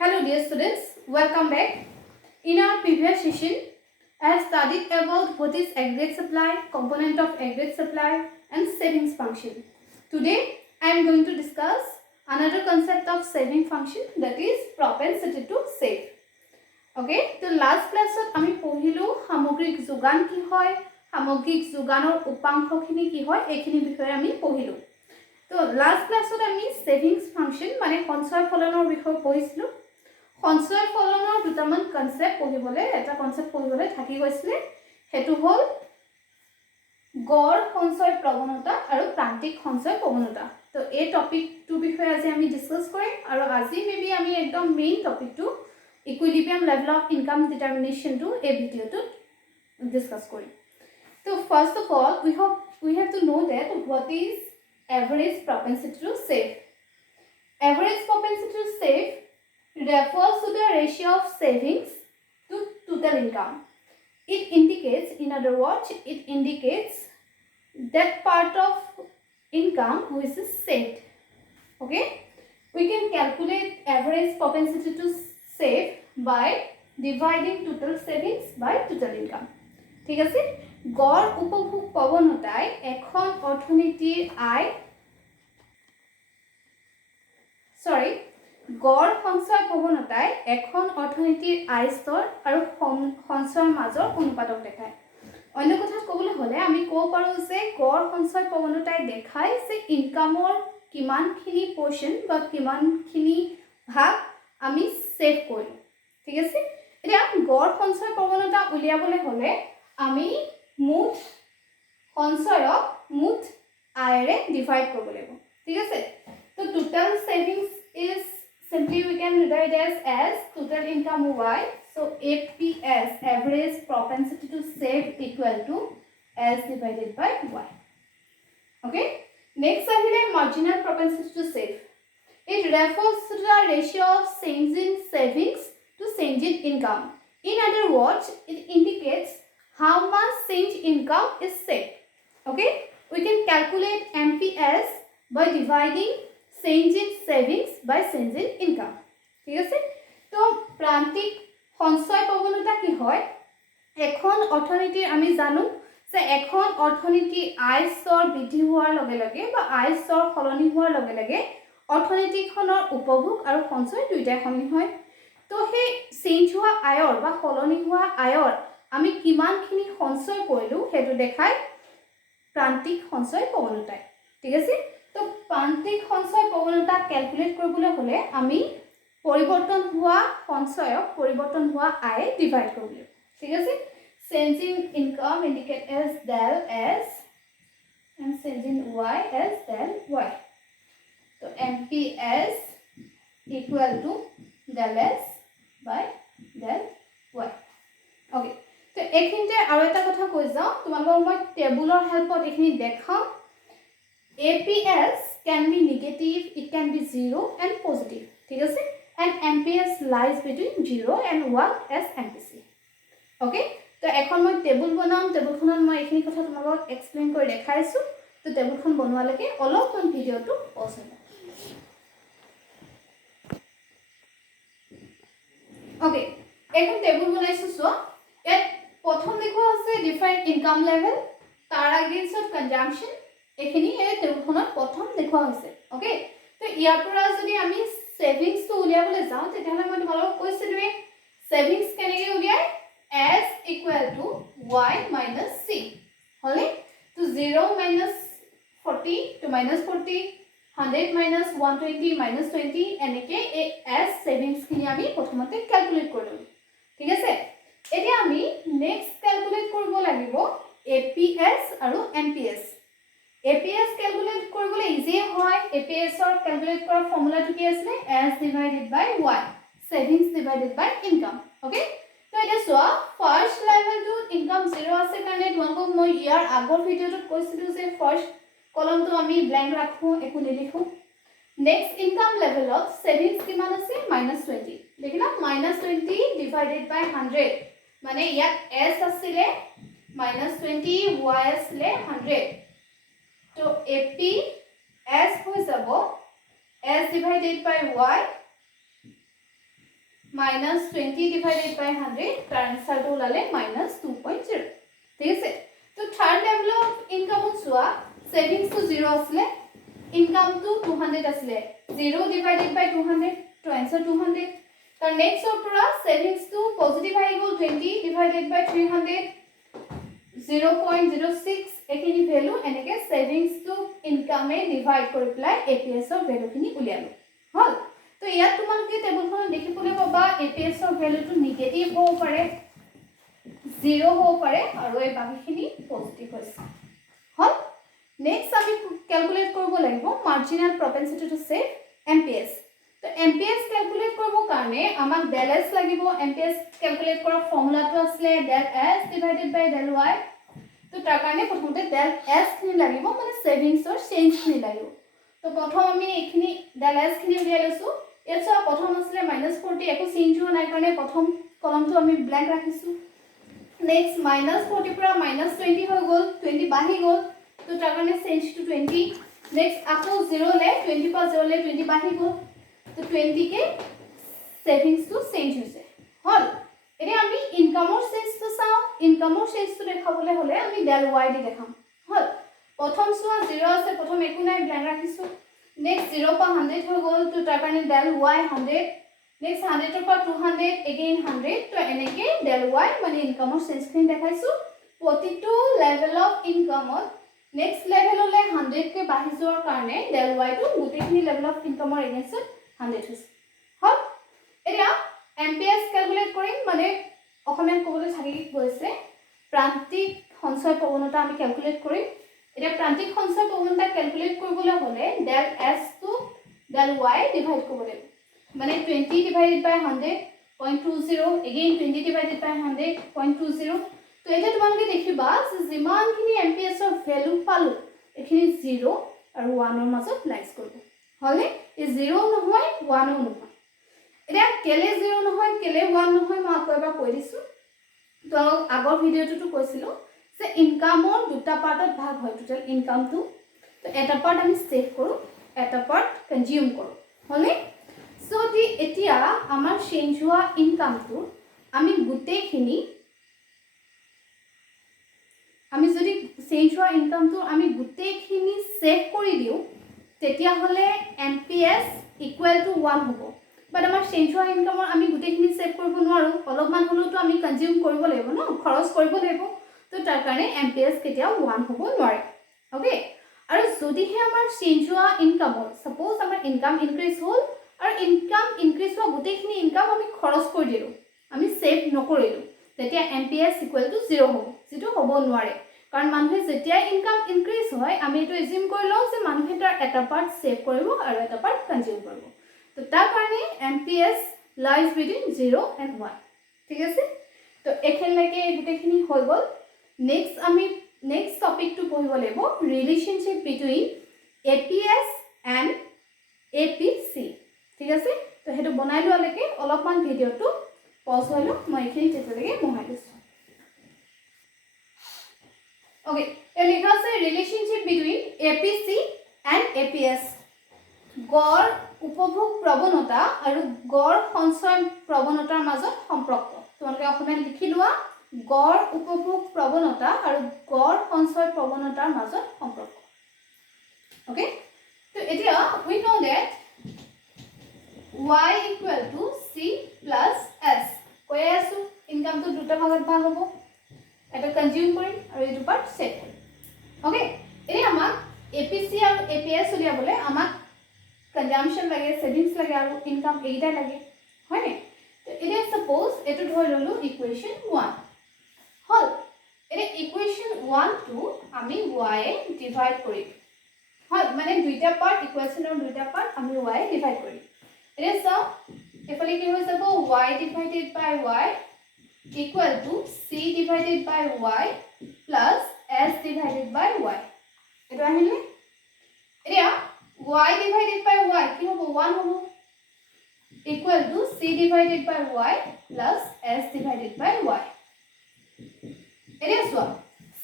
Hello dear students, welcome back. In our previous session, I have studied about what is aggregate supply, component of aggregate supply and savings function. Today, I am going to discuss another concept of saving function, that is propensity to save. Okay, the last class আমি পঢ়িলো সামগ্রিক যোগান কি হয়, সামগ্রিক যোগানৰ উপাংশখিনি কি হয় এইখিনি বিষয়ে আমি পঢ়িলো। তো লাষ্ট ক্লাছত আমি সেভিংস ফাংশন মানে সঞ্চয় ফলনৰ বিষয়ে পঢ়িছিলো। সঞ্চয় ফলনৰ দুটামান কনসেপ্ট পঢ়িবলে এটা কনসেপ্ট পঢ়িবলে থাকি গৈছিল, হেতু হল গড় সঞ্চয় প্ৰৱণতা আৰু প্ৰান্তিক সঞ্চয় প্ৰৱণতা। তো এই টপিকটো বিষয়ে আজি আমি ডিসকাস কৰিম আৰু আজি মেবি আমি একদম মেইন টপিকটো equilibrium level of income determination to a video to discuss kori. So first of all we have to know that what is average propensity to save. Average propensity to save refers to the ratio of savings to total income. It indicates, in other words, it indicates that part of income which is saved. Okay, we can calculate average propensity to save by dividing total savings by total income. ঠিক আছে, গড় উপভোগ প্ৰৱণতাই এখন অৰ্থনীতিৰ আয় গড় সঞ্চয় প্ৰৱণতাই এখন অৰ্থনীতিৰ আয় স্তৰ আৰু সঞ্চয়ৰ মাজৰ অনুপাতক দেখায়। অন্য কথাত ক'বলৈ হ'লে আমি ক'ব পাৰোঁ যে গড় সঞ্চয় প্ৰৱণতাই দেখায় যে ইনকামৰ কিমানখিনি পৰ্চন বা কিমানখিনি ভাগ আমি সেভ কৰিম। ঠিক আছে, এতিয়া গড় সঞ্চয় প্ৰৱণতা উলিয়াবলৈ হ'লে আমি মুঠ সঞ্চয়ক মুঠ আয়েৰে ডিভাইড কৰিব লাগিব। ঠিক আছে, তো total savings is simply we can write as total income y, so APS, average propensity to save, equal to S divided by y. Okay, next ahile marginal propensity to save. It refers to the ratio of change in savings to change in income. In other words, it indicates how much change income is saved. Okay, we can calculate MPS by dividing change in savings by change in income. ঠিক আছে, তো প্ৰান্তিক সঞ্চয় প্ৰৱণতা কি হয়, এখন অৰ্থনীতিৰ আমি জানো যে এখন অৰ্থনীতি আয় স্তৰ বৃদ্ধি হোৱাৰ লগে লগে বা আয় স্তৰ সলনি হোৱাৰ লগে লগে অৰ্থনীতিখনৰ উপভোগ আৰু সঞ্চয় দুইটাই সলনি হয়। তো সেই চেঞ্জ হোৱা আয়ৰ বা সলনি হোৱা আয়ৰ আমি কিমানখিনি সঞ্চয় কৰিলোঁ সেইটো দেখায় প্ৰান্তিক সঞ্চয় প্ৰৱণতাই। ঠিক আছে, তো প্ৰান্তিক সঞ্চয় প্ৰৱণতা ক্যালকুলেট কৰিবলৈ হ'লে আমি পৰিৱৰ্তন হোৱা সঞ্চয়ক পৰিৱৰ্তন হোৱা আয় ডিভাইড কৰিব লাগিব। ঠিক আছে, change in income indicate as del S and change in y as del y. So MPS equal to del s by del y. Okay, তো এইখিনিতে আৰু এটা কথা কৈ যাওঁ, তোমালোকক মই টেবুলৰ হেল্পত এইখিনি দেখাম। APS can be negative, it can be 0 and positive. ঠিক আছে, and MPS lies between 0 and 1 as MPC. Okay, তো এখন মই টেবুল বনাম, টেবুলখনত মই এইখিনি কথা তোমালোকক এক্সপ্লেইন কৰি দেখাইছো। তো টেবুলখন বনোৱালৈকে অলপমান ভিডিঅ'টো পজ হ'ব। ওকে, এখন টেবুল বনাইছো। সো ইয়াত প্ৰথম দেখুৱা আছে ডিফাৰেন্ট ইনকাম লেভেল, তাৰ এগেইনষ্টত কনজাম্পশন, এইখিনি এই টেবুলখনত প্ৰথম দেখুৱা হৈছে। ওকে, তো ইয়াৰ পৰা যদি আমি সেভিংসটো উলিয়াবলৈ যাওঁ তেতিয়াহ'লে মই তোমালোকক কৈছিলোৱে সেভিংস কেনেকৈ উলিয়াই S equal to y minus c হলে, তো 0 minus 40 to minus 40, 100 minus 120 minus 20, এনেকৈ এই S সেভিংস খিনি আমি প্ৰথমতে ক্যালকুলেট কৰিলো। ঠিক আছে, এতিয়া আমি নেক্সট ক্যালকুলেট কৰিব লাগিব APS আৰু MPS। APS ক্যালকুলেট কৰিবলৈ ইজি হয়। APS ৰ ক্যালকুলেট কৰাৰ ফৰ্মুলাটো কি আছিল, S divided by y, savings divided by income. Okay, তো এটা সোয়া ফার্স্ট লেভেলটো ইনকাম 0 আছে কাৰণে তোমালোকক মই ইয়াৰ আগৰ ভিডিঅ'টোত কৈছিলো যে ফাৰ্স্ট কলমটো আমি ব্ল্যাঙ্ক ৰাখো, একো নিলিখো। নেক্সট ইনকাম লেভেলত সেভিংস কিমান আছে -20, দেখিলা -20 ডিভাইডেড বাই 100, মানে ইয়াত s আছিল -20, y আছিল 100, তো AP s হৈ যাব s divided by y minus 20 divided by 100 তাৰ আনসাৰটো ওলালে minus 2.0 ঠিক আছে তো থাৰ্ড লেভেল অফ ইনকাম চোৱা সেভিংস টু 0 আছিলে ইনকাম টু 200 আছিলে 0 divided by 200 তো আনসাৰ 200 তাৰ নেক্সট অফ পৰা সেভিংস টু পজিটিভ আহি গ'ল 20 divided by 300 0.06 এখিনি ভ্যালু এনেকে সেভিংস টু ইনকামে ডিভাইড কৰি প্লাই এপিএস ৰ ভ্যালুখিনি উলিয়ালো হল তো ইয়াত তোমালোকে টেবুলখন দেখিবলৈ পাবা এপিএস ৰ ভ্যালুটো নেগেটিভ হ'ব পাৰে 0 হ'ব পাৰে আৰু এই বাকিখিনি পজিটিভ হৈছে হল নেক্সট আমি ক্যালকুলেট কৰিব লাগিব মাৰ্জিনাল প্ৰপেনসিটি টু সেভ এমপিএস তো এমপিএস ক্যালকুলেট কৰিব কাৰণে আমাক del s লাগিব এমপিএস ক্যালকুলেট কৰা ফৰ্মুলাটো আছে del s divided by del y তো তাৰ কাৰণে প্ৰথমতে del s খিনি লাগিব মানে সেভিংসৰ চেঞ্জ খিনি লাগিব তো প্ৰথম আমি এখিনি del s খিনি উলিয়াই লৈছো এছা প্ৰথম আছিল -40 একো চেঞ্জ হোৱা নাই কাৰণে প্ৰথম কলমটো আমি ব্ল্যাঙ্ক ৰাখিছো নেক্সট -40 পৰা -20 হৈ গ'ল 20 বাঢ়ি গ'ল তো তাৰ কাৰণে চেঞ্জ টু 20 নেক্সট আকৌ 0 লে 20 পৰা 0 লে 20 বাঢ়ি গ'ল তো 20 কে সেভিংস টু চেঞ্জ হৈছে হল এনে আমি ইনকামৰ চেঞ্জটো চাও ইনকামৰ চেঞ্জটো দেখাবলৈ হলে আমি del y দি দেখাম হল প্ৰথম সোৱা 0 আছে প্ৰথম একো নাই ব্ল্যাঙ্ক ৰাখিছো নেক্সট 0 পৰা 100 হৈ গ'ল তো তাৰ কাৰণে del y 100 নেক্সট 100 পৰা 200 again 100 তো এনেকে del y মানে ইনকামৰ চেঞ্জখিনি দেখাইছো প্ৰতিটো লেভেল অফ ইনকামত নেক্সট লেভেললে 100 কে বাঢ়ি যোৱাৰ কাৰণে del y টো গোটেইখিনি লেভেল অফ ইনকামৰ এগেইনষ্ট 100 হৈছে হল এতিয়া এমপিএস ক্যালকুলেট কৰিম মানে অসমীয়াত ক'বলৈ থাকি গৈছে প্ৰান্তিক সঞ্চয় প্ৰৱণতা আমি ক্যালকুলেট কৰিম এটা প্ৰান্তিক সঞ্চয় প্ৰৱণতা ক্যালকুলেট কৰিবলৈ হলে del s to del y divide কৰিব লাগিব মানে 20 divided by 100.20 again 20 divided by 100.20 তো এটা তোমালোকে দেখিবা যে যিমানখিনি এমপিএস ৰ ভ্যালু পালো এখিনি 0 আৰু 1 ৰ মাজত লাইজ কৰিব হলে এই 0 নহয় 1 নহয় এটা কেলে 0 নহয় কেলে 1 নহয় মই আকৌ এবাৰ কৈ দিছো তো আগৰ ভিডিওটো কৈছিলো যে ইনকামৰ দুটা পাৰ্টত ভাগ হয় টোটাল ইনকামটো তো এটা পাৰ্ট আমি সেভ কৰো এটা পাৰ্ট কনজিউম কৰো হলে সো দি এতিয়া আমাৰ চেঞ্জ হোৱা ইনকামটো আমি গোটেইখিনি আমি যদি চেঞ্জ হোৱা ইনকামটো আমি গোটেইখিনি সেভ কৰি দিও তেতিয়া হলে এমপিএস ইকুৱেল টু 1 হ'ব বাট আমাৰ চেঞ্জ হোৱা ইনকামৰ আমি গোটেইখিনি সেভ কৰিব নোৱাৰো অলপমান হলেতো আমি কনজিউম কৰিব লাগিব ন খৰচ কৰিব লাগিব তো তাৰ কাৰণে এমপিএস কেতিয়াও 1 হ'ব নোৱাৰে ওকে আৰু যদিহে আমাৰ চেঞ্জ হোৱা ইনকামৰ সাপোজ আমাৰ ইনকাম ইনক্ৰিজ হ'ল আৰু ইনকাম ইনক্ৰিজ হোৱা গোটেইখিনি ইনকাম আমি খৰচ কৰি দিলো আমি সেভ নকৰিলো তেতিয়া এমপিএস ইকুৱেল টু 0 হ'ব যেটো হ'ব নোৱাৰে কাৰণ মানুহে যেতিয়া ইনকাম ইনক্ৰিজ হয় আমি এটো এজিউম কৰি লওঁ যে মানুহে তাৰ এটা পাৰ্ট সেভ কৰিব আৰু এটা পাৰ্ট কনজিউম কৰিব তো তাৰ কাৰণে এমপিএস লাইজ বিটুইন 0 and 1 ঠিক আছে তো এখনলৈকে গোটেইখিনি হৈ গ'ল নেক্সট আমি নেক্সট টপিকটো পঢ়িব লাগিব ৰিলেশনশিপ বিটুইন এপিএস এণ্ড এপিসি ঠিক আছে তো হেতু বনাই লোৱালৈকে অলপমান ভিডিওটো পজ হৈ লওক মই এখিনি তেতিয়ালৈকে বহাই দিছো ওকে এই লিখা আছে ৰিলেশনশিপ বিটুইন এপিসি এণ্ড এপিএস গড় উপভোগ প্ৰৱণতা আৰু গড় সঞ্চয় প্ৰৱণতাৰ মাজত সম্পৰ্ক তোমালোকে অসমীয়াত লিখি লোৱা গড় উপভোগ প্ৰৱণতা আৰু গড় সঞ্চয় প্ৰৱণতাৰ মাজত সম্পৰ্ক ওকে তো এতিয়া we know that y equal to c plus s কৈ আছো ইনকামটো দুটা ভাগত ভাগ হ'ব এটা কনজিউম কৰিম আৰু এইটো পাৰ্ট সেভ কৰিম ওকে এই আমাক এপিসি আৰু এপিএস উলিয়াবলে আমাক consumption লাগে সেভিংস লাগে আৰু ইনকাম এইটা লাগে হয়নে তো এটা সাপোজ এটো ধৰি ললো ইকুৱেচন 1 হল এটা ইকুৱেচন 1 টো আমি y এ ডিভাইড কৰিম হল মানে দুইটা পাৰ্ট ইকুৱেচনৰ দুইটা পাৰ্ট আমি y এ ডিভাইড কৰিম এটা চাও এফালে কি হৈ যাব y divided by y equal to c divided by y plus s divided by y এটা আহিলে এতিয়া y divided by y কি হ'ব 1 হ'ব equal to c divided by y plus s divided by y এতিয়া চোৱা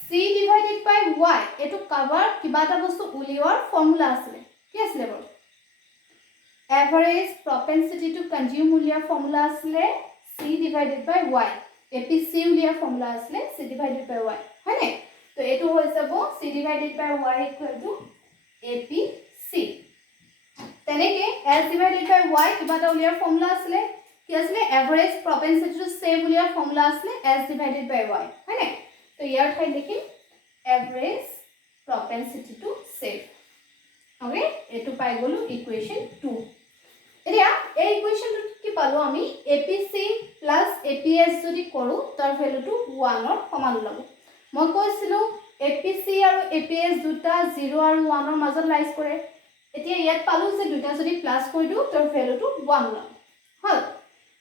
c divided by y এটো কভাৰ কিবা এটা বস্তু উলিওৱাৰ ফৰ্মুলা আছিল কি আছিল বাৰু এভাৰেজ প্ৰপেনচিটি টু কনজিউম উলিয়াৰ ফৰ্মুলা আছিলে C divided by Y APC উলিয়াৰ ফৰ্মুলা আছিলে C ডিভাইডেড বাই Y হয়নে তো এটো হৈ যাব C divided by Y equal to APC তেনেকে S ডিভাইডেড বাই Y কিবা এটা উলিয়াৰ ফৰ্মুলা আছিলে কি আছিলে এভাৰেজ প্ৰপেনচিটি টু সেভ উলিয়াৰ ফৰ্মুলা আছিলে S ডিভাইডেড বাই Y হয়নে তো ইয়াৰ ঠাইত লিখিম average propensity to save okay এটো পাই গলো ইকুৱেচন 2 এতিয়া এই ইকুৱেচনটো কি পালো আমি APC APS যদি কৰো তাৰ ভ্যালুটো 1 ৰ সমান ওলাব মই কৈছিলো APC আৰু APS দুটা 0 আৰু 1 ৰ মাজত লাইজ কৰে এতিয়া ইয়াত পালো যে দুটা যদি প্লাস কৰি দিও তাৰ ভ্যালুটো 1 ওলাব হল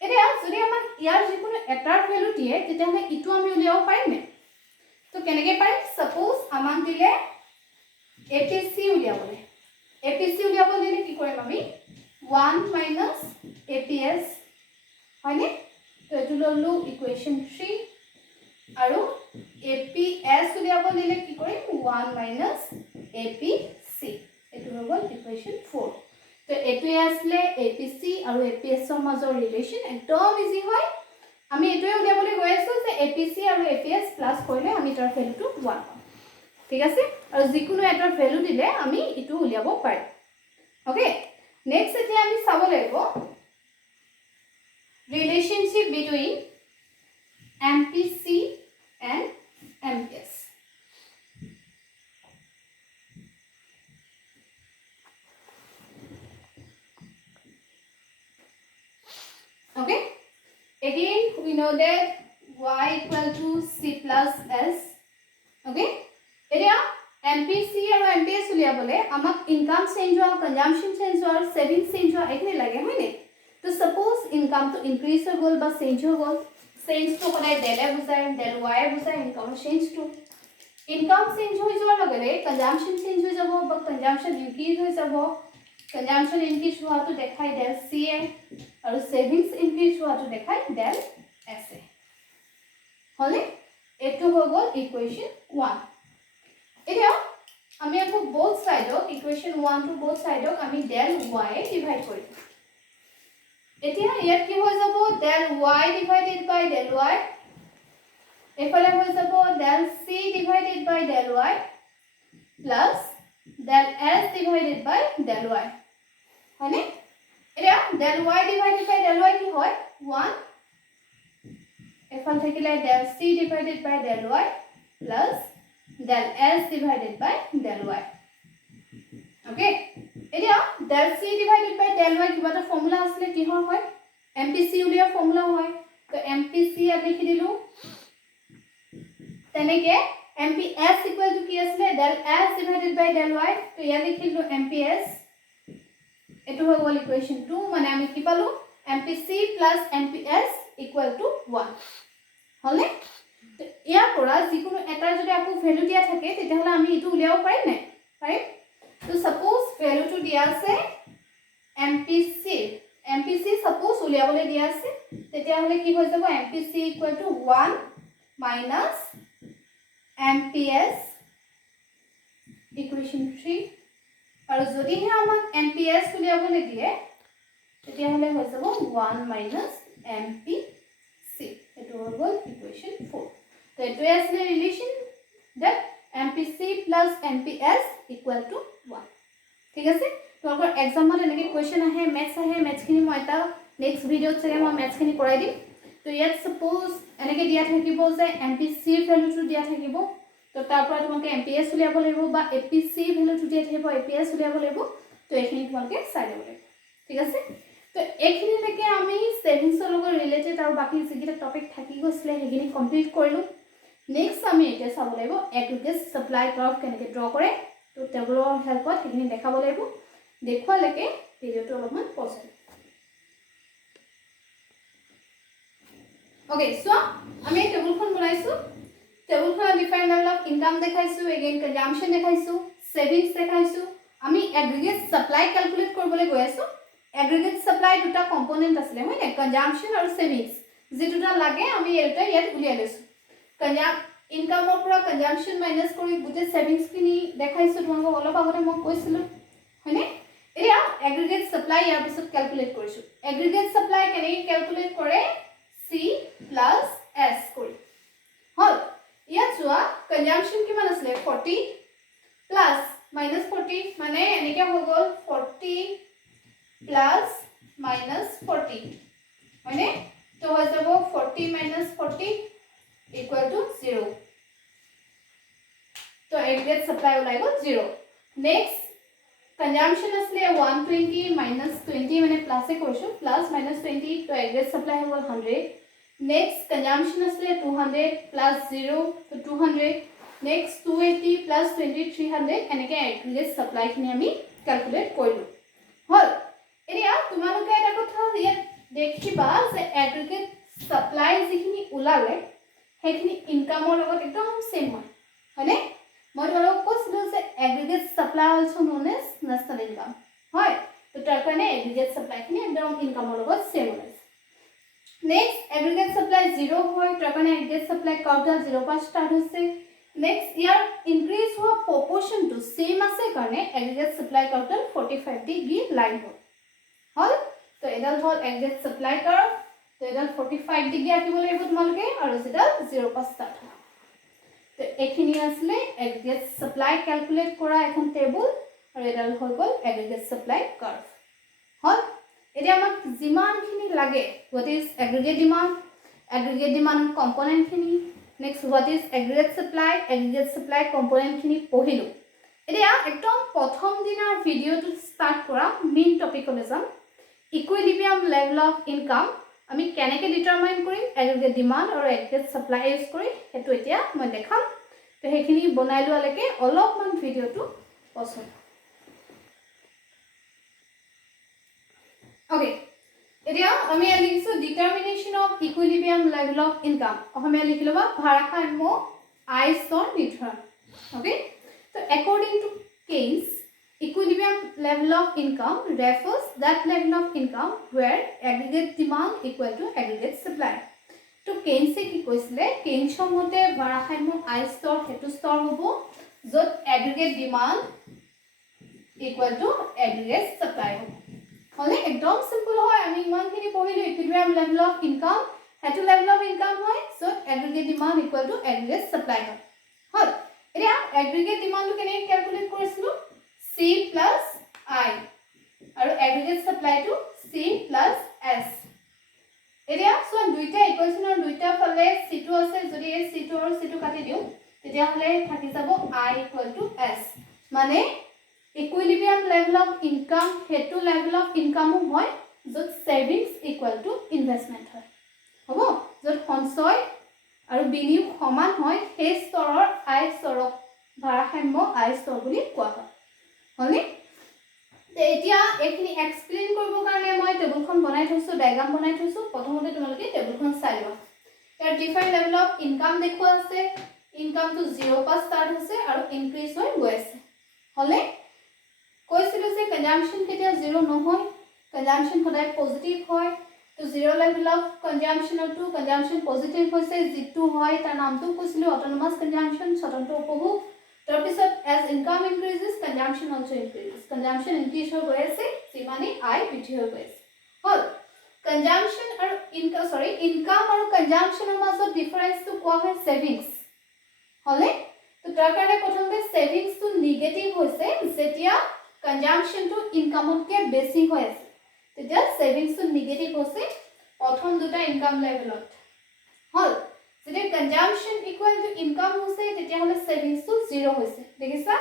এতিয়া যদি আমাক ইয়াৰ যিকোনো এটাৰ ভ্যালু দিয়ে তেতিয়াহলে ইটো আমি উলিয়াব পাৰিম তো কেনেকৈ পাৰিম সাপোজ আমাক দিলে APC উলিয়াবলে APC উলিয়াবলে দিলে কি কৰিম আমি 1 minus APS হয়নে তো এটো ললো ইকুৱেচন 3 আৰু APS উলিয়াবলে দিলে কি কৰিম 1 minus APC এটো হ'ল ইকুৱেচন 4 তো এটোই আসলে APC আৰু APS ৰ মাজৰ ৰিলেচন একদম ইজি হয় আমি এটোই উলিয়াবলে গৈ আছো যে APC আৰু APS প্লাস কৰিলে আমি তাৰ ভ্যালুটো 1 পাম ঠিক আছে আৰু যিকোনো এটাৰ ভ্যালু দিলে আমি ইটো উলিয়াব পাৰিম ওকে নেক্সট এতিয়া আমি চাব লাগিব ৰিলেশনশিপ between MPC and MPS okay again we know that y equal to c plus s okay এতিয়া MPC আৰু MPS উলিয়াবলে আমাক ইনকাম চেঞ্জ হোৱা কনজাম্পশন চেঞ্জ হোৱা সেভিংস চেঞ্জ হোৱা এখিনি লাগে হয়নে তো সাপোজ ইনকাম তো ইনক্রিজ হৈ গল বা চেঞ্জ হৈ গল চেঞ্জ তো কোনে ডেলে বুজায় ডেল y বুজায় ইনকাম চেঞ্জ তো ইনকাম চেঞ্জ হৈ যোৱাৰ লগে কনজাম্পশন চেঞ্জ হৈ যাব বা কনজাম্পশন ইনক্ৰিজ হৈ যাব কনজাম্পশন ইনক্ৰিজ হোৱাটো দেখাই ডেল CA আৰু সেভিংস ইনক্ৰিজ হোৱাটো দেখাই ডেল SA হলে এটো হৈ গল ইকুৱেচন 1 এতিয়া আমি আকৌ both সাইডক ইকুৱেচন 1 টু both সাইডক আমি del y ডিভাইড কৰিম এতিয়া ইয়াত কি হৈ যাব del y divided by del y এফালে হৈ যাব del c divided by del y plus del s divided by del y হয়নে এতিয়া del y divided by del y কি হয় 1 এফাল থাকিলে del c divided by del y plus del s divided by del y okay এতিয়া del c divided by del y কিবা এটা formula আছে কি হয় MPC উলিয়াৰ ফৰ্মুলা হয় তো MPC ইয়াত লিখি দিলো তেনেকে MPS ইকুৱেল টু কি আছে del s divided by del y তো ইয়াত লিখিলো MPS এটো হৈ গল ইকুৱেচন 2 মানে আমি কি পালো MPC MPS ইকুৱেল টু 1 হলে ইয়াৰ পৰা যিকোনো এটাৰ যদি আকো ভ্যালু দিয়া থাকে তেতিয়াহলে আমি ইটো উলিয়াব পাৰিম নে পাৰিম তো সাপোজ ভ্যালুটো দিয়া আছে MPC সাপোজ উলিয়াবলে দিয়া আছে তেতিয়াহলে কি হৈ যাব MPC 1 minus MPS ইকুৱেচন 3 আৰু যদিহে আমাক MPS উলিয়াবলে দিয়ে তেতিয়াহলে হৈ যাব 1 minus MPC এটো হৈ গল ইকুৱেচন 4 তো এটো আছে relation that MPC plus MPS equal to 1 ঠিক আছে তোমালোকৰ এক্সামত এনেকৈ কোৱেশ্চন আহে মেথছখিনি মই এটা নেক্সট ভিডিঅ'ত চাগে মই মেথছখিনি কৰাই দিম তো ইয়াত সাপোজ এনেকৈ দিয়া থাকিব যে MPC ভ্যালুটো দিয়া থাকিব তো তাৰ পৰা তোমালোকে MPS উলিয়াব লাগিব বা APC ভ্যালুটো দিয়া থাকিব APS উলিয়াব লাগিব তো এইখিনি তোমালোকে চাই ল'ব লাগিব ঠিক আছে তো এইখিনিলৈকে আমি সেভিংছৰ লগত ৰিলেটেড আৰু বাকি যিকিটা টপিক থাকি গৈছিলে সেইখিনি কমপ্লিট কৰিলোঁ নেক্সট আমি এটা চাব লাগিব এগ্ৰিগেট সাপ্লাই কাৰ্ভ কেনেকৈ ড্ৰ কৰে তো টেবুলৰ হেল্পত সেইখিনি দেখাব লাগিব দেখুৱালৈকে ভিডিঅ'টো অলপমান পজ কৰিম ওকে সো আমি টেবুলখন বনাইছো টেবুলখনৰ ডিফাইন লেভেল অফ ইনকাম দেখাইছো এগেইন কনজাম্পশন দেখাইছো সেভিংস দেখাইছো আমি এগ্ৰিগেট সাপ্লাই ক্যালকুলেট কৰিবলৈ গৈ আছো এগ্ৰিগেট সাপ্লাই দুটা কম্পোনেন্ট আছে হয়নে কনজাম্পশন আৰু সেভিংস যে দুটা লাগে আমি এটা ইয়াত উলিয়াই লৈছো ইনকামৰ পৰা কনজাম্পশন মাইনাস কৰি গুটে সেভিংস খিনি দেখাইছো তোমাক অলপ আগতে মই কৈছিলো হয়নে এতিয়া এগ্ৰিগেট সাপ্লাই ইয়াৰ পিছত ক্যালকুলেট কৰিছো এগ্ৰিগেট সাপ্লাই কেনেকৈ ক্যালকুলেট কৰে C + S কৰি হল ইয়াত যোৱা কনজাম্পশন কিমান আছিল 40 প্লাস -40 মানে এনেকৈ হৈ গল 40 প্লাস -40 মানে তো হৈ যাব 40 - 40 = 0 तो एग्रीगेट सप्लाई ওলাই গল 0 नेक्स्ट कंजम्पशन আসলে 120 - 20 মানে প্লাসে কৰিছো প্লাস -20 তো एग्रीगेट सप्लाई হৈ গল 100 नेक्स्ट कंजम्पशन আসলে 200 + 0 তো 200 नेक्स्ट 280 + 20 300 এনেকৈ एग्रीगेट सप्लाई খিনি আমি ক্যালকুলেট কৰিলো হল এতিয়া তোমালোকে এটা কথা ইয়াত দেখিবা যে एग्रीगेट सप्लाई যিখিনি ওলালে সেইখিনি ইনকামৰ লগত একদম সেম হয় হয়নে মই তোমালোকক কৈছিলো যে aggregate supply also known as national income হয় তো তাৰ কাৰণে এগ্ৰিগেট সাপ্লাই খিনি একদম ইনকামৰ লগত সেম হয় নেক্সট এগ্ৰিগেট সাপ্লাই 0 হয় তাৰ কাৰণে এগ্ৰিগেট সাপ্লাই কাউন্টাৰ 0 পৰা স্টাৰ্ট হৈছে নেক্সট ইয়াৰ ইনক্ৰিজ হোৱা প্ৰপোৰ্শন টু সেম আছে কাৰণে aggregate supply counter 45 degree line হয় তো এডাল হল এগ্ৰিগেট সাপ্লাই কাৰ্ভ তো এডাল 45 ডিগ্ৰী আঁকিব লাগিব তোমালোকে আৰু যেডাল 0 পৰা স্টাৰ্ট হয় तो এখিনি আসলে এগ্রিগেট সাপ্লাই ক্যালকুলেট করা এখন টেবল আর এডাল হৈ গল এগ্রিগেট সাপ্লাই কার্ভ হল এটা আমাক জিমানখিনি লাগে what is aggregate demand component খিনি next what is aggregate supply component খিনি পঢ়িলো এটা একদম প্ৰথম দিনৰ ভিডিওটো স্টাৰ্ট কৰা মেইন টপিকলৈ যাম ইকুইলিব্ৰিয়াম লেভেল অফ ইনকাম আমি কেনেকৈ ডিটাৰমাইন কৰিম এগ্ৰিগেট ডিমান্ড আৰু এগ্ৰিগেট সাপ্লাই ইউজ কৰি হেতু এতিয়া মই দেখাম তো হেখিনি বনাই লোৱালৈকে অলপমান ভিডিওটো পছন্দ ওকে এতিয়া আমি লিখিছো determination of equilibrium level of income অসমীয়া লিখি লবা ভাৰসাম্য আয় স্তৰ নিৰ্ধাৰণ ওকে তো according to Keynes equilibrium level of income refers that level of income where aggregate demand equal to aggregate supply to Keynes কি কৈছিলে Keynes মতে ভাৰসাম্য আয় স্তৰ হেতু স্তৰ হ'ব যত aggregate demand equal to aggregate supply হ'ব হলে একদম সিম্পল হয় আমি ইমানখিনি পঢ়িলো equilibrium level of income হেতু level of income হয় যত aggregate demand equal to aggregate supply হয় হল এতিয়া aggregate demand কেনেকৈ ক্যালকুলেট কৰিছিলো C plus I আৰু aggregate supply to C plus S এতিয়া সো দুইটা ইকুৱেশনৰ দুইটা ফালে C2 আছে যদি এই C2 আৰু C2 কাটি দিও তেতিয়া হলে থাকি যাব I = S মানে ইকুইলিব্ৰিয়াম লেভেল অফ ইনকাম হেতু লেভেল অফ ইনকামো হয় যত সেভিংস = ইনভেষ্টমেন্ট হয় হ'ব যত সঞ্চয় আৰু বিনিয়োগ সমান হয় সেই স্তৰৰ আয় স্তৰক ভাৰসাম্য আয় স্তৰ বুলি কোৱা হয় হলে তে এতিয়া এখিনি এক্সপ্লেইন কৰিব কাৰণে মই টেবুলখন বনাই থৈছো ডায়াগ্ৰাম বনাই থৈছো প্ৰথমতে তোমালোকে টেবুলখন চাই লবা ইয়াৰ ডিফাৰেন্ট লেভেল অফ ইনকাম দেখুৱা আছে ইনকামটো 0 পৰা স্টাৰ্ট হৈছে আৰু ইনক্ৰিজ হৈ গৈ আছে হলে কৈছিলো যে কনজাম্পশন কেতিয়া 0 নহয় কনজাম্পশন সদায় পজিটিভ হয় তো 0 লেভেল অফ কনজাম্পশনৰ টু কনজাম্পশন পজিটিভ হৈছে যেটো হয় তাৰ নামটো কৈছিলো অটোনমাস কনজাম্পশন স্বতন্ত্ৰ উপভোগ তাৰপিছত as income increases consumption also increases consumption increase হৈ গৈ আছে যিমানে আয় বৃদ্ধি হৈ গৈ আছে হল consumption আৰু income আৰু consumptionৰ মাজত ডিফাৰেন্সটো কোৱা হয় সেভিংস হলে তো তাৰ কাৰণে প্ৰথমতে সেভিংসটো নেগেটিভ হৈছে যেতিয়া consumptionটো ইনকামতকৈ বেছি হৈ আছে তেতিয়া সেভিংসটো নেগেটিভ হৈছে প্ৰথম দুটা ইনকাম লেভেলত হল যদি consumption equal to income হৈছে তেতিয়া হলে সেভিংস তো 0 হৈছে দেখিছা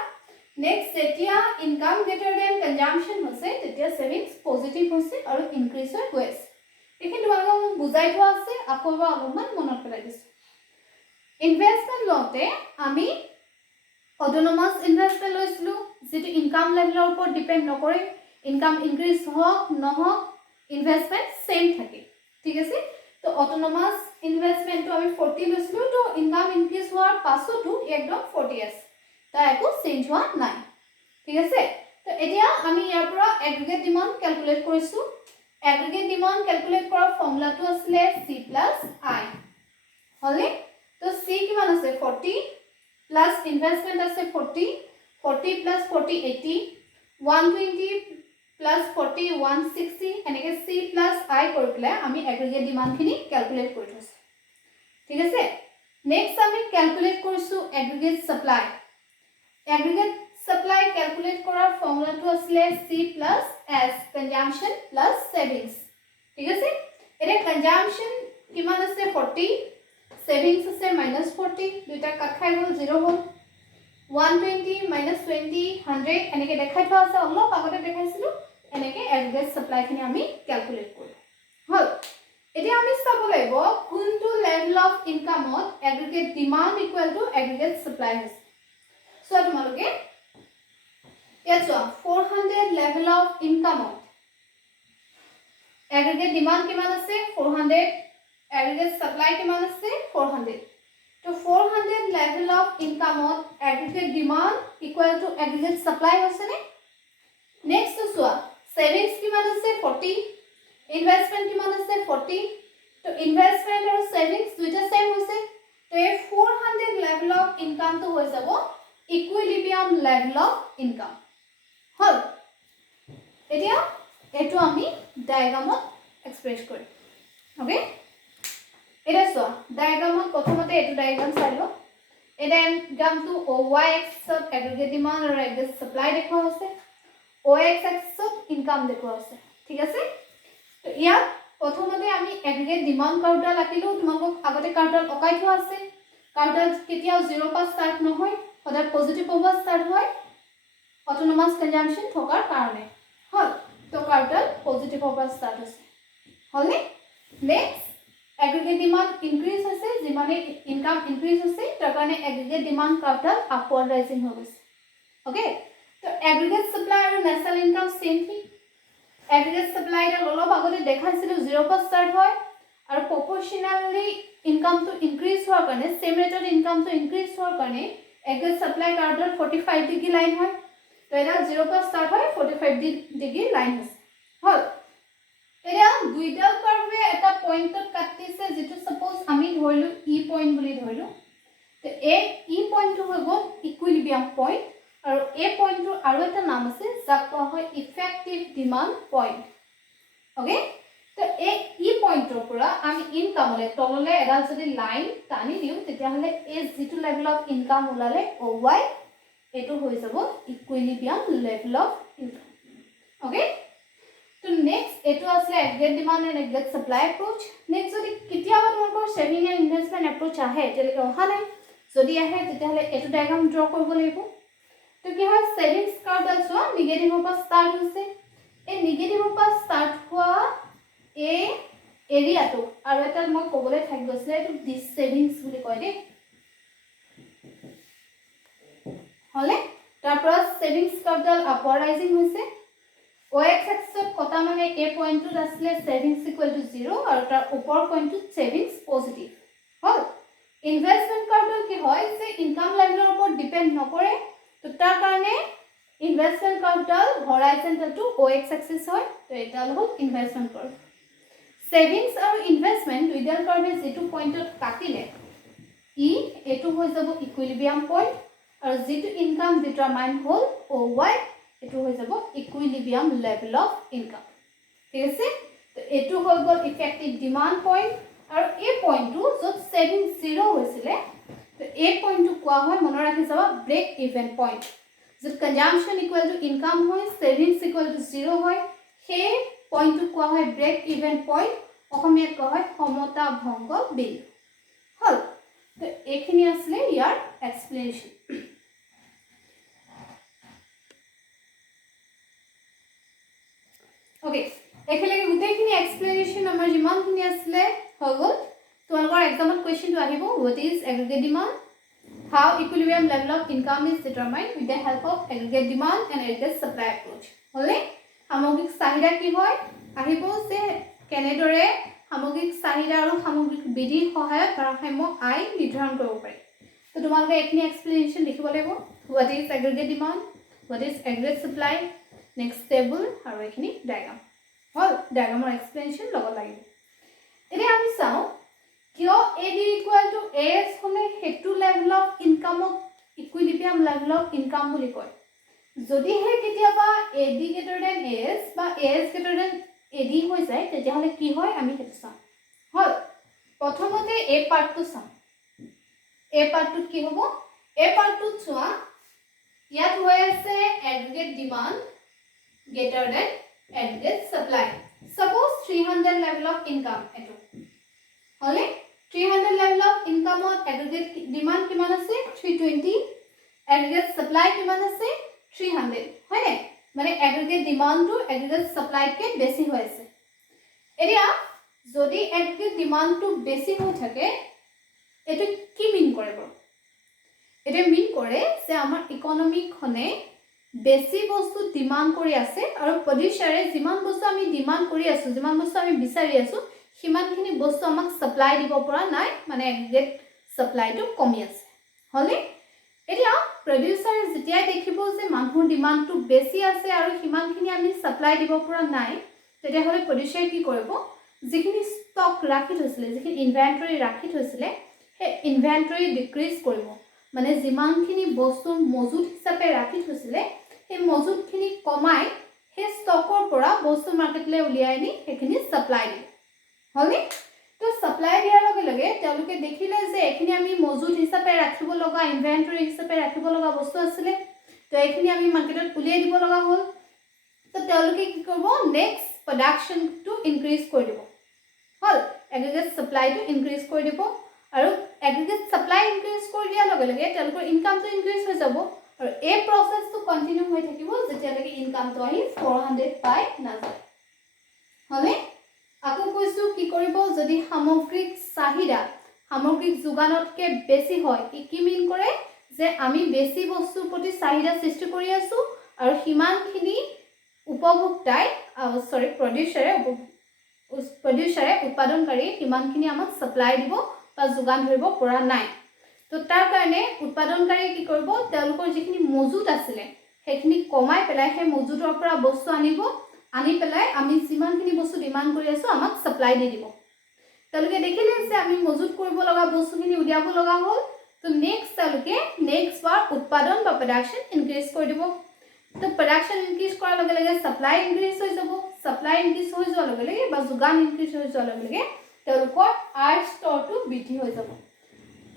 নেক্সট যেতিয়া ইনকাম গ্ৰেটাৰ দেন consumption হৈছে তেতিয়া সেভিংস পজিটিভ হৈছে আৰু ইনক্ৰিজ হৈ গৈ আছে এখিনি তোমালোকক বুজাই থোৱা আছে আকৌ অলপমান মনত পেলাই দিছো ইনভেষ্টমেন্ট লওঁতে আমি অটোনমাস ইনভেষ্টমেন্ট লৈছিলো যেটো ইনকাম লেভেলৰ ওপৰত ডিপেন্ড নকৰে ইনকাম ইনক্ৰিজ হওক নহওক ইনভেষ্টমেন্ট সেম থাকে ঠিক আছে তো অটোনমাস ইনভেষ্টমেন্ট তো আমি 40 লৈছিলো তো ইনকাম ইনক্ৰিজ হোৱাৰ পাছতো একদম 40 আছে তা একো চেঞ্জ হোৱা নাই ঠিক আছে তো এতিয়া আমি ইয়াৰ পৰা এগ্ৰিগেট ডিমান্ড ক্যালকুলেট কৰিছো এগ্ৰিগেট ডিমান্ড ক্যালকুলেট কৰাৰ ফৰ্মুলাটো আছিল C + I হলে তো C কিমান আছে 40 প্লাস ইনভেষ্টমেন্ট আছে 40 40 + 40 80 120 প্লাছ 40 160 এনেকৈ চি প্লাছ আই কৰি পেলাই আমি এগ্ৰিগেট ডিমাণ্ডখিনি কেলকুলেট কৰি থৈছোঁ ঠিক আছে নেক্সট আমি কেলকুলেট কৰিছোঁ aggregate supply aggregate supply calculate কৰাৰ ফৰ্মুলাটো আছিলে C plus S consumption plus savings ঠিক আছে এতিয়া কনজাম্পশ্যন কিমান আছে 40 ছেভিংছ আছে -40 দুইটা কাট খাই গ'ল 0 হ'ল 120 -20 100 এনেকৈ দেখাই থোৱা আছে অলপ আগতে দেখাইছিলোঁ এনেকৈ এগ্ৰিগেট ছাপ্লাইখিনি আমি কেলকুলেট কৰোঁ হ'ল এতিয়া আমি চাব লাগিব কোনটো লেভেল অফ ইনকামত aggregate demand equal to aggregate supply হৈছে চোৱা তোমালোকে ইয়াত চোৱা 400 লেভেল অফ ইনকামত এগ্ৰিগেট ডিমাণ্ড কিমান আছে 400 এগ্ৰিগেট ছাপ্লাই কিমান আছে 400 তো 400 লেভেল অফ ইনকামত aggregate demand equal to aggregate supply হৈছেনে নেক্সট চোৱা ছেভিংছ কিমান আছে 40 ইনভেষ্টমেণ্ট কিমান আছে 40 তো ইনভেষ্টমেণ্ট আৰু ছেভিংছ দুইটা সেম হৈছে তো এই 400 লেভেল অফ ইনকামটো হৈ যাব ইকুইলিব্ৰিয়াম লেভেল অফ ইনকাম হল এতিয়া এটো আমি ডায়াগ্ৰামত এক্সপ্ৰেছ কৰিম ওকে এটা চোৱা ডায়াগ্ৰামত প্ৰথমতে এটো ডায়াগ্ৰাম চাই লও এই ডায়াগ্ৰামটো OY এক্সিছত এগ্ৰিগেট ডিমাণ্ড আৰু এগ্ৰিগেট ছাপ্লাই দেখুওৱা হৈছে OX এক্সিছত ইনকাম দেখুওৱা হৈছে ঠিক আছে তো ইয়াত প্ৰথমতে আমি এগ্ৰিগেট ডিমাণ্ড কাউণ্টাৰ লাকিলো তোমালোকক আগতে কাউণ্টাৰ অকাই থোৱা আছে কাউণ্টাৰ কেতিয়াও 0 পৰা ষ্টাৰ্ট নহয় সদায় পজিটিভ পৰা ষ্টাৰ্ট হয় অটোনমাস কনজাম্পশন থকাৰ কাৰণে হল তো কাউণ্টাৰ পজিটিভ পৰা ষ্টাৰ্ট হৈছে হলনে নেক্সট এগ্ৰিগেট ডিমাণ্ড ইনক্ৰিজ হৈছে যিমানে ইনকাম ইনক্ৰিজ হৈছে তাৰ কাৰণে aggregate demand counter upward rising হৈ গৈছে ওকে তো এগ্ৰিগেট ছাপ্লাই আৰু Nestle income same thing aggregate supply এটা অলপ আগতে দেখাইছিলোঁ 0 পৰা ষ্টাৰ্ট হয় আৰু প্ৰপৰ্চনেলি ইনকামটো ইনক্ৰিজ হোৱাৰ কাৰণে সেম ৰেটত ইনকামটো ইনক্ৰিজ হোৱাৰ কাৰণে aggregate supply counter 45 degree line হয় তো এটা 0 পৰা ষ্টাৰ্ট হয় 45 ডিগ্ৰী লাইন হৈছে হল এতিয়া দুইডাল কাৰ্ভে এটা পইণ্টত কাটিছে যেটো সাপোজ আমি ধৰিলো ই পইণ্ট বুলি ধৰিলো তো এই ই পইণ্টটো হৈ গ'ল ইকুইলিব্ৰিয়াম পইণ্ট আৰু এই পইণ্টৰ আৰু এটা নাম আছে যাক কোৱা হয় ইফেক্টিভ ডিমাণ্ড পইণ্ট ওকে তো এই ই পইণ্টৰ পৰা আমি ইনকামলে তললে এডাল যদি লাইন টানি দিও তেতিয়াহলে এই যেটো লেভেল অফ ইনকাম ওলালে OY এটো হৈ যাব ইকুইলিব্ৰিয়াম লেভেল অফ ইনকাম ওকে তো নেক্সট এটো আছে aggregate demand and aggregate supply approach next যদি কেতিয়াবা তোমালোকৰ সেভিং এণ্ড ইনভেষ্টমেণ্ট এপ্ৰোচ আহে তেতিয়ালৈকে অহা নাই যদি আহে তেতিয়াহলে এটো ডায়াগ্ৰাম ড্ৰ কৰিব লাগিব তো কি হয় সেভিংস কাউণ্টাৰ চোৱা নিগেটিভৰ পৰা ষ্টাৰ্ট হৈছে এই নিগেটিভৰ পৰা ষ্টাৰ্ট হোৱা এই এৰিয়াটো আৰু এটা মই ক'বলৈ থাকি গৈছিলে এইটো ডিস সেভিংস বুলি কয় দেই হলে তাৰ পৰা সেভিংস কাউণ্টাৰ আপৱাৰ্ড ৰাইজিং হৈছে OX এক্সিছত কটা মানে এই পইণ্টটোত আসলে সেভিংস ইকুৱেল টু 0 আৰু তাৰ ওপৰ পইণ্টটোত সেভিংস পজিটিভ হল ইনভেষ্টমেণ্ট কাউণ্টাৰ কি হয় যে ইনকাম লেভেলৰ ওপৰত ডিপেন্ড নকৰে তো তাৰ কাৰণে investment counter horizontal to OX axis হয় তো এটা হ'ল ইনভেষ্টমেণ্ট কাৰ্ভ সেভিংস আৰু ইনভেষ্টমেণ্ট দুইডাল কাৰ্ভে যেটো পইণ্টত কাটিলে ই এটো হৈ যাব ইকুইলিব্ৰিয়াম পইণ্ট আৰু যেটো ইনকাম ডিটাৰমাইন হ'ল OY এটো হৈ যাব ইকুইলিব্ৰিয়াম লেভেল অফ ইনকাম ঠিক আছে তো এটো হৈ গ'ল ইফেক্টিভ ডিমাণ্ড পইণ্ট আৰু এই পইণ্টটো যত সেভিং 0 হৈছিলে তো এই পইণ্টটো কোৱা হয় মনত ৰাখি যাবা ব্ৰেক ইভেন পইণ্ট যত কনজাম্পশন ইকুৱেল টু ইনকাম হয় সেভিংস ইকুৱেল টু 0 হয় সেই পইণ্টটো কোৱা হয় ব্ৰেক ইভেন পইণ্ট অসমীয়াত কোৱা হয় সমতা ভংগ বিন্দু হল তো এইখিনি আসলে ইয়াৰ এক্সপ্লেনেশ্যন ওকে একেলগে গোটেইখিনি এক্সপ্লেনেশ্যন আমাৰ যিমানখিনি আসলে হৈ গ'ল তোমালোকৰ এক্সামত কোৱেশ্চনটো আহিব what is aggregate demand how equilibrium level of income is determined with the help of aggregate demand and aggregate supply approach হলে সামগ্ৰিক চাহিদা কি হয় আহিব যে কেনেদৰে সামগ্ৰিক চাহিদা আৰু সামগ্ৰিক বিধিৰ সহায়ত ভাৰসাম্য আয় নিৰ্ধাৰণ কৰিব পাৰি তো তোমালোকে এইখিনি এক্সপ্লেনেশ্যন লিখিব লাগিব what is aggregate demand what is aggregate supply next table আৰু এইখিনি ডায়াগ্ৰাম হল ডায়াগ্ৰামৰ এক্সপ্লেনেশ্যন লগত লাগিব এতিয়া আমি চাও কিয় AD equal to AS হলে হেতু লেভেল অফ ইনকামক ইকুইলিব্ৰিয়াম লেভেল অফ ইনকাম বুলি কয় যদিহে কেতিয়াবা AD greater than AS বা AS greater than AD হৈ যায় তেতিয়াহ'লে কি হয় আমি সেইটো চাম হ'ল প্ৰথমতে এই পাৰ্টটো চাম এই পাৰ্টটোত কি হ'ব এই পাৰ্টটোত চোৱা ইয়াত হৈ আছে aggregate demand greater than aggregate supply suppose 300 level of income এটো হলে 300 level of income or aggregate demand কিমান আছে 320 aggregate supply কিমান আছে 300 হয় নে মানে aggregate demand to aggregate supply কে বেছি হৈ আছে এৰিয়া যদি aggregate demand to বেছি হৈ থাকে এটো কি মিন কৰে বাৰু এটা মিন কৰে যে আমাৰ ইকোনমি খনে বেছি বস্তু ডিমান্ড কৰি আছে আৰু প্ৰডিউচাৰে যিমান বস্তু আমি ডিমান্ড কৰি আছো যিমান বস্তু আমি বিচাৰি আছো সিমানখিনি বস্তু আমাক সাপ্লাই দিব পৰা নাই মানে এগ্ৰিগেট সাপ্লাইটো কমি আছে হলে এতিয়া প্ৰডিউচাৰে যেতিয়া দেখিব যে মানুহৰ ডিমান্ডটো বেছি আছে আৰু সিমানখিনি আমি সাপ্লাই দিব পৰা নাই তেতিয়া হলে প্ৰডিউচাৰে কি কৰিব যিখিনি ষ্টক ৰাখি থৈছিলে যিখিনি ইনভেন্টৰী ৰাখি থৈছিলে সেই ইনভেন্টৰী ডিক্ৰিজ কৰিব মানে যিমানখিনি বস্তু মজুত হিচাপে ৰাখি থৈছিলে সেই মজুতখিনি কমাই সেই ষ্টকৰ পৰা বস্তু মাৰ্কেটলৈ উলিয়াই নি সেইখিনি সাপ্লাই দিয়ে হলে তো সাপ্লাই দিয়াৰ লগে লগে তেওঁলোকে দেখিলে যে এখিনি আমি মজুত হিচাপে ৰাখিব লগা ইনভেন্টৰী হিচাপে ৰাখিব লগা বস্তু আছিল তো এখিনি আমি মাৰ্কেটত উলিয়াই দিব লগা হ'ল তো তেওঁলোকে কি কৰিব নেক্সট প্ৰডাকশন টু ইনক্ৰিজ কৰি দিব হল এগ্ৰিগেট সাপ্লাইটো ইনক্ৰিজ কৰি দিব আৰু এগ্ৰিগেট সাপ্লাই ইনক্ৰিজ কৰি দিয়াৰ লগে লগে তেওঁলোকৰ ইনকামটো ইনক্ৰিজ হৈ যাব আৰু এই প্ৰসেসটো কন্টিনিউ হৈ থাকিব যেতিয়ালৈকে ইনকামটো আহি 400 পাই নাযায় হলে আকৌ কৈছো কি কৰিব যদি সামগ্ৰিক চাহিদা সামগ্ৰিক যোগানতকে বেছি হয় কি মিন কৰে যে আমি বেছি বস্তুৰ প্ৰতি চাহিদা সৃষ্টি কৰি আছো আৰু হিমানখিনি উপভোক্তাই প্ৰডিউচাৰে উৎপাদনকাৰী হিমানখিনি আমাক সাপ্লাই দিব বা যোগান ধৰিব পৰা নাই তো তাৰ কাৰণে উৎপাদনকাৰী কি কৰিব তেওঁলোকৰ যিখিনি মজুত আছিল সেইখিনি কমাই পেলাই সেই মজুতৰ পৰা বস্তু আনিব আনি পেলাই আমি যিমানখিনি বস্তু ডিমান্ড কৰি আছো আমাক সাপ্লাই দি দিব তেওঁলোকে দেখিলে যে আমি মজুত কৰিব লগা বস্তুখিনি উলিয়াব লগা হ'ল তো নেক্সট তেওঁলোকে নেক্সট বাৰ উৎপাদন বা প্ৰডাকশন ইনক্ৰিজ কৰি দিব তো প্ৰডাকশন ইনক্ৰিজ কৰাৰ লগে লগে সাপ্লাই ইনক্ৰিজ হৈ যাব সাপ্লাই ইনক্ৰিজ হৈ যোৱাৰ লগে লগে বা যোগান ইনক্ৰিজ হৈ যোৱাৰ লগে লগে তেওঁলোকৰ আৰ ষ্টৰটো বৃদ্ধি হৈ যাব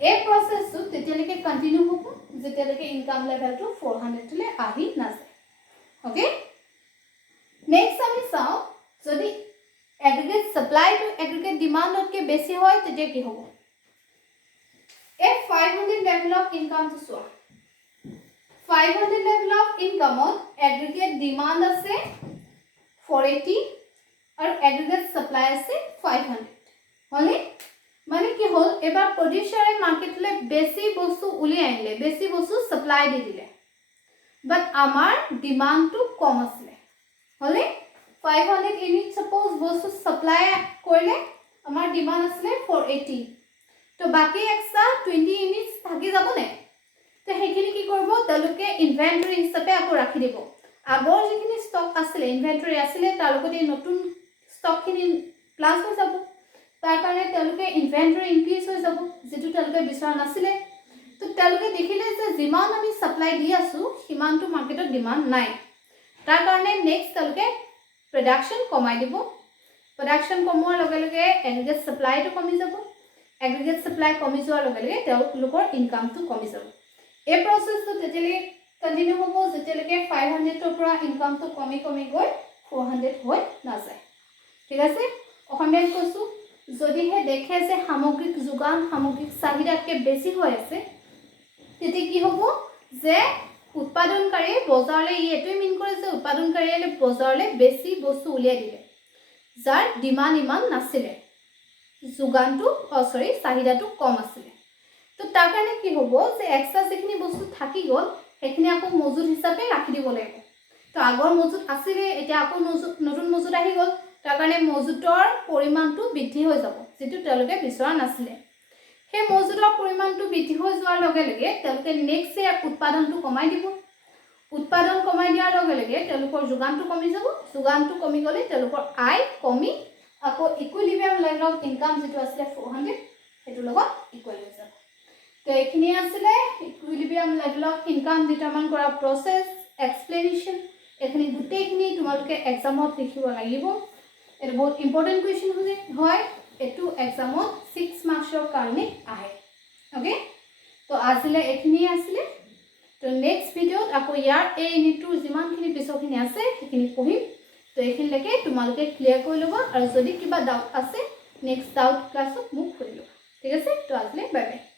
এই প্ৰসেসটো তেতিয়ালৈকে কন্টিনিউ হ'ব যেতিয়ালৈকে ইনকাম লেভেলটো 400 লৈ আহি নাযায় ওকে নেক্সট আমি চাও যদি এগ্ৰিগেট সাপ্লাই টু এগ্ৰিগেট ডিমান্ডতকে বেছি হয় তেতিয়া কি হ'ব এই 500 লেভেল অফ ইনকাম টু চোৱা 500 লেভেল অফ ইনকামত এগ্ৰিগেট ডিমান্ড আছে 480 আৰু এগ্ৰিগেট সাপ্লাই আছে 500 হলে মানে কি হল এবাৰ প্ৰডিউচাৰে মাৰ্কেটলৈ বেছি বস্তু উলিয়াই আনিলে বেছি বস্তু সাপ্লাই দি দিলে বাট আমাৰ ডিমান্ডটো কম আছিল হলে 500 ইউনিট সাপোজ বস্তু সাপ্লাই কৰিলে আমাৰ ডিমান্ড আছিল 480 তো বাকি এক্সট্ৰা 20 ইউনিটস থাকি যাব নে তো হেখিনি কি কৰিব তেওঁলোকে ইনভেন্টৰী হিচাপে আকৌ ৰাখি দিব আগৰ যিখিনি ষ্টক আছিল ইনভেন্টৰী আছিল তাৰ লগতে নতুন ষ্টকখিনি প্লাস হৈ যাব তাৰ কাৰণে তেওঁলোকে ইনভেন্টৰী ইনক্ৰিজ হৈ যাব যেটো তেওঁলোকে বিচৰা নাছিল তো তেওঁলোকে দেখিলে যে যিমান আমি সাপ্লাই দি আছো সিমানটো মাৰ্কেটত ডিমান্ড নাই তাৰ কাৰণে নেক্সট তেওঁলোকে প্ৰডাকশন কমাই দিব প্ৰডাকশন কমোৱাৰ লগে লগে এগ্ৰিগেট সাপ্লাইটো কমি যাব এগ্ৰিগেট সাপ্লাই কমি যোৱাৰ লগে লগে তেওঁলোকৰ ইনকামটো কমি যাব এই প্ৰসেসটো তেতিয়ালৈকে কন্টিনিউ হ'ব যেতিয়ালৈকে 500 ৰ পৰা ইনকামটো কমি কমি গৈ 400 হৈ নাযায় ঠিক আছে অসমীয়াত কৈছো যদিহে দেখে যে সামগ্ৰিক যোগান সামগ্ৰিক চাহিদাতকে বেছি হৈ আছে তেতিয়া কি হ'ব যে উৎপাদনকাৰী বজাৰলৈ এটোই মিন কৰে যে উৎপাদনকাৰীয়ে বজাৰলৈ বেছি বস্তু উলিয়াই দিলে যাৰ ডিমান্ড ইমান নাছিলে যোগানটো চাহিদাটো কম আছিল তো তাৰ কাৰণে কি হ'ব যে এক্সট্ৰা যিখিনি বস্তু থাকি গ'ল সেইখিনি আকৌ মজুত হিচাপে ৰাখি দিব লাগিব তো আগৰ মজুত আছিল এতিয়া আকৌ নতুন মজুত আহি গ'ল তাৰ কাৰণে মজুতৰ পৰিমাণটো বৃদ্ধি হৈ যাব যেটো তেওঁলোকে বিচৰা নাছিল সেই মজুতৰ পৰিমাণটো বৃদ্ধি হৈ যোৱাৰ লগে লগে তেওঁলোকে নেক্সট উৎপাদনটো কমাই দিব উৎপাদন কমাই দিয়াৰ লগে লগে তেওঁলোকৰ যোগানটো কমি যাব যোগানটো কমি গ'লে তেওঁলোকৰ আয় কমি আকৌ ইকুইলিব্ৰিয়াম লেভেল অফ ইনকাম যেটো আছিল 400 হেতু লগত ইকুৱেল হৈ যাব তো এখিনি আছিল ইকুইলিব্ৰিয়াম লেভেল অফ ইনকাম ডিটাৰমাইন কৰা প্ৰসেস এক্সপ্লেনেশ্যন এইখিনি গোটেইখিনি তোমালোকে এক্সামত লিখিব লাগিব এটা বহুত ইম্পৰ্টেণ্ট কুৱেশ্যন হয় এইটো এক্সামত 6 মাৰ্কছৰ কাৰণে আহে অ'কে তো আজিলে এইখিনিয়ে আছিলে তো নেক্সট ভিডিঅ'ত আকৌ ইয়াৰ এই ইউনিটটোৰ যিমানখিনি পিছৰখিনি আছে সেইখিনি পঢ়িম তো এইখিনিলৈকে তোমালোকে ক্লিয়াৰ কৰি ল'বা আৰু যদি কিবা ডাউট আছে নেক্সট ডাউট ক্লাছত মোক সুধি ল'বা ঠিক আছে তো আজিলে বাই বাই